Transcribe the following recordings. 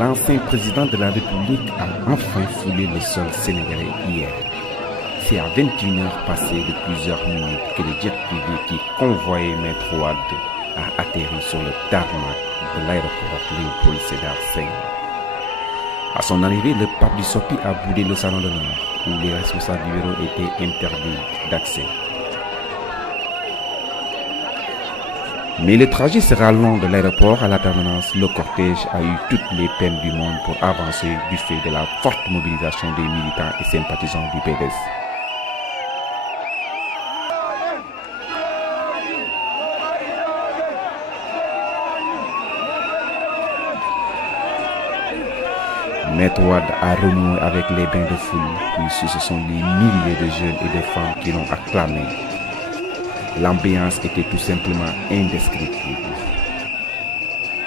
L'ancien président de la République a enfin foulé le sol sénégalais hier. C'est à 21h passées de plusieurs minutes que le jet privé qui convoyait Maître Wade a atterri sur le tarmac de l'aéroport Léopold Sédar Senghor. À son arrivée, le pape du Sopi a boudé le salon d'honneur où les responsables libéraux étaient interdits d'accès. Mais le trajet sera long de l'aéroport à la permanence. Le cortège a eu toutes les peines du monde pour avancer du fait de la forte mobilisation des militants et sympathisants du PDS. Maître Wade a renoué avec les bains de foule, puis ce sont les milliers de jeunes et de femmes qui l'ont acclamé. L'ambiance était tout simplement indescriptible.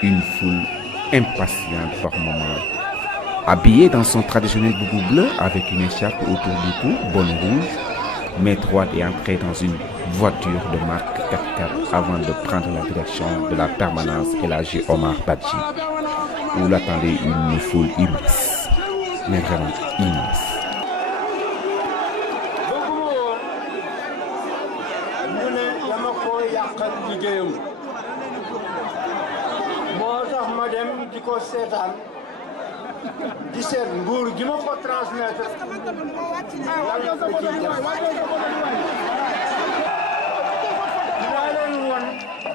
Une foule impatiente par moments. Habillée dans son traditionnel boubou bleu avec une écharpe autour du cou, bonnet rouge, Maître Wade est entré dans une voiture de marque 4x4 avant de prendre la direction de la permanence Elhadji Omar Badji, où l'attendait une foule immense, mais vraiment immense.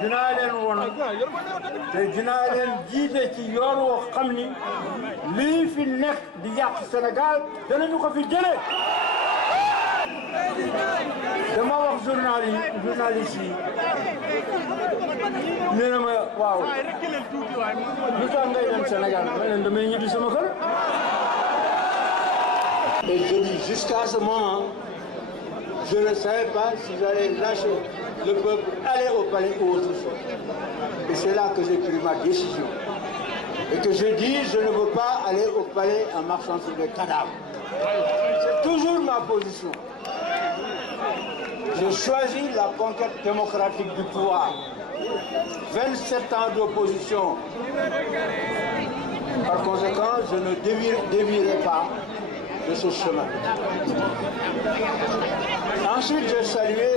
dinaa leen won te dinaa leen jiite ci yoon woo xam ni lii fi nekk di yàq Sénégal danañu ko fi jële. dama wax journaliste yi nee na ma waaw lu tax ngay dem Sénégal ma leen damay ñibbi sama kër. Et je dis jusqu'à ce moment je ne savais pas si j'allais lâcher le peuple, aller au palais ou autre chose. Et c'est là que j'ai pris ma décision. Et que je dis, je ne veux pas aller au palais en marchant sur des cadavres. C'est toujours ma position. Je choisis la conquête démocratique du pouvoir. 27 ans d'opposition. Par conséquent, je ne dévierai pas de ce chemin. Ensuite, j'ai salué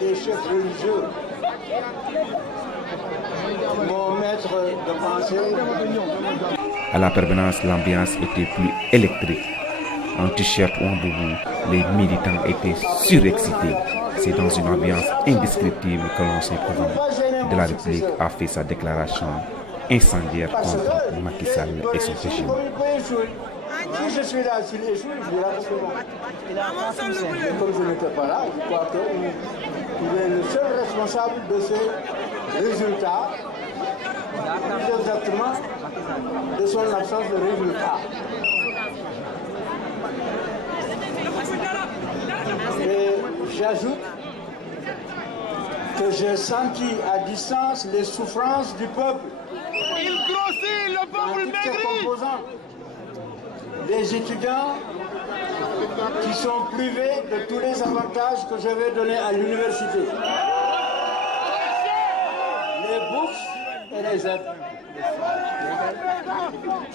les chefs religieux, mon maître de pensée. À la permanence, l'ambiance était plus électrique. En t-shirt ou en boubou, les militants étaient surexcités. C'est dans une ambiance indescriptible que l'ancien président de la République a fait sa déclaration incendiaire contre Macky Sall et son régime. Si je suis là, s'il échoue, je dirai parce que bon. Comme je n'étais pas là, je crois qu'il est le seul responsable de ces résultats, plus exactement de son absence de résultats. Et j'ajoute que j'ai senti à distance les souffrances du peuple. Il grossit, le peuple maigrit. Des étudiants qui sont privés de tous les avantages que je vais donner à l'université. Les bourses et les aides.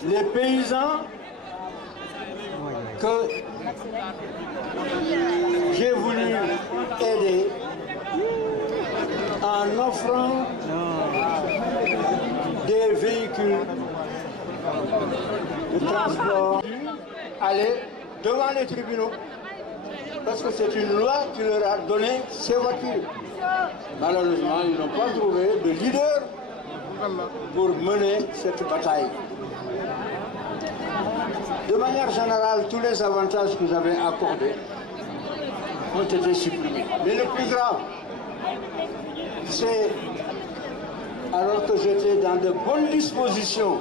Les paysans que j'ai voulu aider en offrant des véhicules de transport, aller devant les tribunaux, parce que c'est une loi qui leur a donné ces voitures. Malheureusement, ils n'ont pas trouvé de leader pour mener cette bataille. De manière générale, tous les avantages que j'avais accordés ont été supprimés. Mais le plus grave, c'est alors que j'étais dans de bonnes dispositions,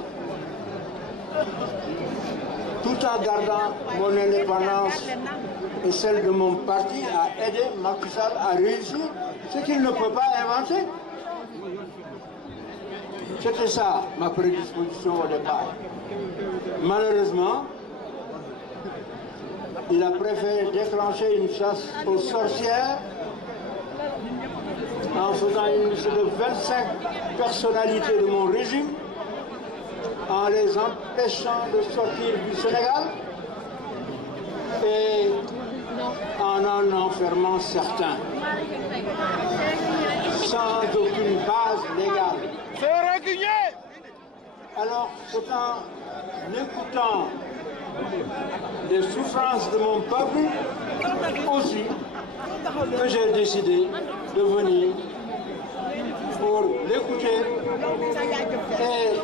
tout en gardant mon indépendance et celle de mon parti, à aider Macky Sall à réussir ce qu'il ne peut pas inventer. C'était ça ma prédisposition au départ. Malheureusement, il a préféré déclencher une chasse aux sorcières en faisant une liste de 25 personnalités de mon régime en les empêchant de sortir du Sénégal et en enfermant certains sans aucune base légale. Alors, c'est en écoutant les souffrances de mon peuple aussi que j'ai décidé de venir pour l'écouter et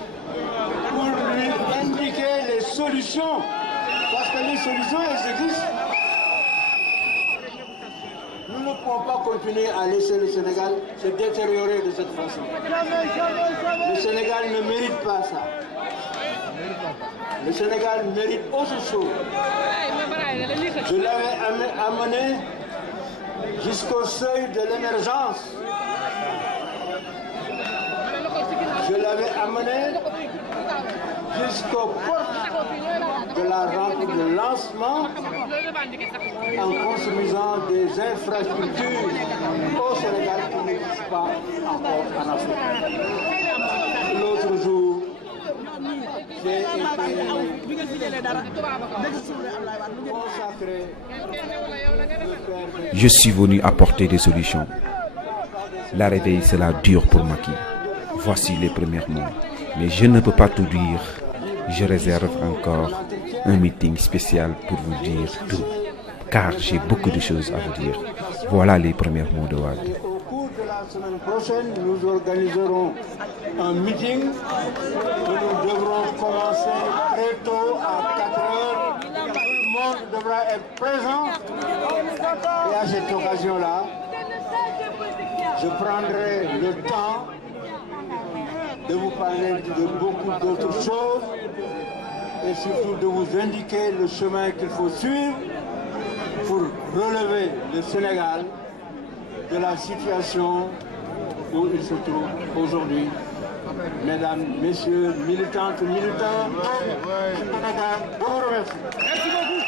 pour lui indiquer les solutions, parce que les solutions, elles existent. Nous ne pouvons pas continuer à laisser le Sénégal se détériorer de cette façon. Le Sénégal ne mérite pas ça. Le Sénégal mérite autre chose. Je l'avais amené jusqu'au seuil de l'émergence. Je l'avais amené jusqu'au porte de la rampe de lancement en construisant des infrastructures au Sénégal qui n'existent pas encore en Afrique. L'autre jour, j'ai été consacré. Je suis venu apporter des solutions. La réveil sera dure pour Macky. Voici les premiers mots. Mais je ne peux pas tout dire. Je réserve encore un meeting spécial pour vous dire tout. Car j'ai beaucoup de choses à vous dire. Voilà les premiers mots de Wade. Au cours de la semaine prochaine, nous organiserons un meeting que nous devrons commencer très tôt à 4 heures. Tout le monde devra être présent. Et à cette occasion-là, je prendrai le temps de vous parler de beaucoup d'autres choses et surtout de vous indiquer le chemin qu'il faut suivre pour relever le Sénégal de la situation où il se trouve aujourd'hui. Mesdames, messieurs, militantes, militants, je vous remercie. Merci beaucoup.